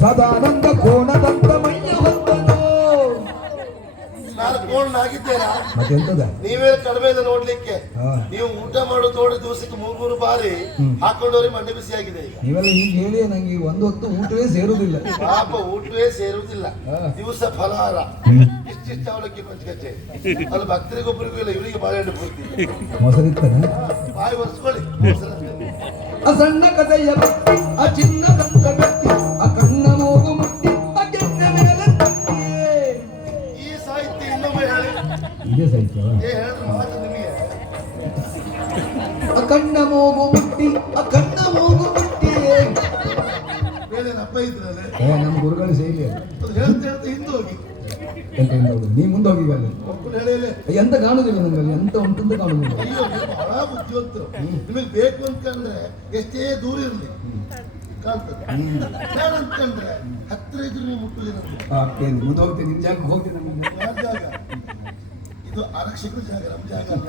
ಸದಾನಂದ ಕೋಣದಂತ ಮೈಯ ಹೊತ್ತನು. ನಾನು ಕೋಣನಾಗಿದ್ದೇನಾ? ಮತ್ತೆಂತದ ನೀವೇ ಕಡಿಮೆ ಇದೆ ನೋಡ್ಲಿಕ್ಕೆ. ನೀವು ಊಟ ಮಾಡೋದು ನೋಡಿ ದಿವಸಕ್ಕೆ 3 ಬಾರಿ ಹಾಕೊಂಡವ್ರಿಗೆ ಮಂಡೆ ಬಿಸಿ ಆಗಿದೆ ಈಗ. ನೀವೆಲ್ಲ ಈಗ ಹೇಳಿ ನಂಗೆ ಒಂದು ಹೊತ್ತು ಊಟವೇ ಸೇರುವುದಿಲ್ಲ. ಪಾಪ ಊಟವೇ ಸೇರುವುದಿಲ್ಲ. ದಿವಸ ಫಲಹಾರ ಇಷ್ಟಿಷ್ಟು ಅವಲಕ್ಕಿ ಪಂಚಕಚ್ಚೆ. ಅಲ್ಲಿ ಭಕ್ತರಿಗೊಬ್ಬರಿಗೂ ಇಲ್ಲ, ಇವರಿಗೆ ಬಾಳೆಹಣ್ಣು ಪೂರ್ತಿ ಮೊಸರಿತ್ತಾನೆ. ಬಾಯಿ ಒರೆಸ್ಕೊಳ್ಳಿ. ಆ ಸಣ್ಣ ಕಥೆಯ ವ್ಯಕ್ತಿ, ಆ ಚಿನ್ನದಂತ ವ್ಯಕ್ತಿ, ಆ ಕಣ್ಣ ಮೂಗು ಮುಟ್ಟಿ, ಆ ಕೆನ್ನೆ ಮೇಲೆ ತಟ್ಟಿಯೇ. ಈ ಸಾಹಿತ್ಯ ಇನ್ನೊಮ್ಮೆ ಹೇಳಿ. ಇದೇ ಸಾಹಿತ್ಯ. ಹೇಳಿದ್ರೆ ಮಾತ್ರ ನಿಮಗೆ. ಆ ಕಣ್ಣ ಮೂಗು ಮುಟ್ಟಿ, ಆ ಕಣ್ಣ ಮೂಗು ಮುಟ್ಟಿಯೇ. ಬೇರೆ ಹಬ್ಬ ಇದ್ರಲ್ಲ, ನಮ್ಮ ಗುರುಗಳ ಶೈಲಿ ಅದು. ಅದು ಹೇಳ್ತಾ ಹೇಳ್ತಾ ಹಿಂದೆ ಹೋಗಿ. ಎಂತ ನೋಡು, ನೀ ಮುಂದೆ ಹೋಗಿ ಅಲ್ಲಿ ಒಬ್ಬರು ಹೇಳಿ ಎಂತ ಕಾಣುದಿಲ್ಲ ನನ್ನಲ್ಲಿ, ಎಂತ ಉಂಟು ಕಾಣುದಿಲ್ಲ. ಅಯ್ಯೋ, ನೀವು ಬಹಳ ಬುದ್ಧಿವಂತರು. ನಿಮಗೆ ಬೇಕು ಅನ್ಕಂಡ್ರೆ ಎಷ್ಟೇ ದೂರ ಇರಲಿ ಕಾಣ್ತದೆ. ಬೇಡ ಅನ್ಕಂಡ್ರೆ ಹತ್ತಿರ ಇದ್ರು ನೀವು ಮುಟ್ಟುದಿಲ್ಲ. ಮುಂದೆ ಹೋಗ್ತೀನಿ, ನಿನ್ ಜಾಗಕ್ಕೆ ಹೋಗ್ತೀನಿ. ಯಾರ ಜಾಗ ಇದು? ಆರಕ್ಷಕರ ಜಾಗ, ನಮ್ಮ ಜಾಗ ಅಲ್ಲ.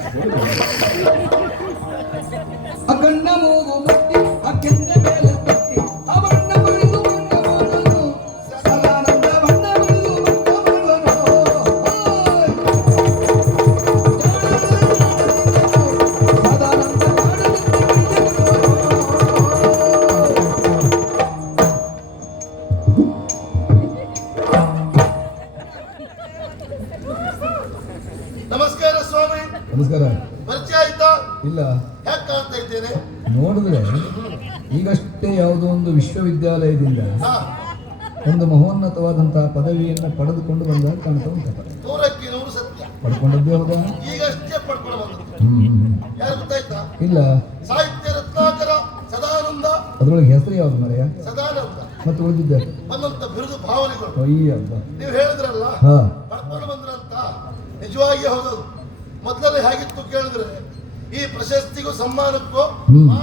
ಆ ಕಣ್ಣ ಮೂಗು ಮುಟ್ಟಿ, ಆ ಕೆನ್ನೆ ಮೇಲೆ ತಟ್ಟಿ, ಆ ಬಣ್ಣ ಬಳಿದು ಬಣ್ಣ ಮಾಡುವನು. ಸದಾನಂದ ಬಣ್ಣ ಬಳಿದು ಬಣ್ಣ ಮಾಡುವನು. ಸದಾನಂದ ನಮಸ್ಕಾರ ಸ್ವಾಮಿ. ನಮಸ್ಕಾರ. ಪರಿಚಯ ಆಯ್ತಾ? ಇಲ್ಲ. ಯಾಕೆ ಕಾಣ್ತಾ ಇದ್ದೇನೆ? ನೋಡಿದ್ರೆ ಈಗಷ್ಟೇ ಯಾವುದೋ ಒಂದು ವಿಶ್ವವಿದ್ಯಾಲಯದಿಂದ ಹಾ, ಒಂದು ಮಹೋನ್ನತವಾದಂತಹ ಪದವಿಯನ್ನು ಪಡೆದುಕೊಂಡು ಬಂದಾಗ ಕಾಣ್ತಾ ಉಂಟು. 100ಕ್ಕೆ 100 ಸತ್ಯ. ಪಡ್ಕೊಂಡದ್ದೇ ಹೌದಾ? ಈಗಷ್ಟೇ ಪಡ್ಕೊಂಡು ಬಂದದ್ದು. ಯಾರು ಗೊತ್ತಾಯ್ತಾ? ಇಲ್ಲ. ಸಾಹಿತ್ಯ ರತ್ನಾಕರ ಸದಾನಂದ. ಅದ್ರೊಳಗೆ ಹೆಸರು ಯಾವ್ದು ಮರೆಯ? ಸದಾನಂದ ಮತ್ತೆ ಉಳಿದಿದ್ದೆ ಬಂದಂತ ಬಿರುದು ಭಾವನೆಗಳು. ಅಯ್ಯ ಅಬ್ಬ. ನೀವು ಹೇಳಿದ್ರಲ್ಲ ಹಾ. ಪಡ್ಕೊಂಡು ಬಂದ್ರಂತ. ನಿಜವಾಗಿ ಹೌದದು. ಮೊದಲಲ್ಲಿ ಹೇಗಿತ್ತು ಕೇಳಿದ್ರೆ, ಈ ಪ್ರಶಸ್ತಿಗೂ ಸಮ್ಮಾನಕ್ಕೂ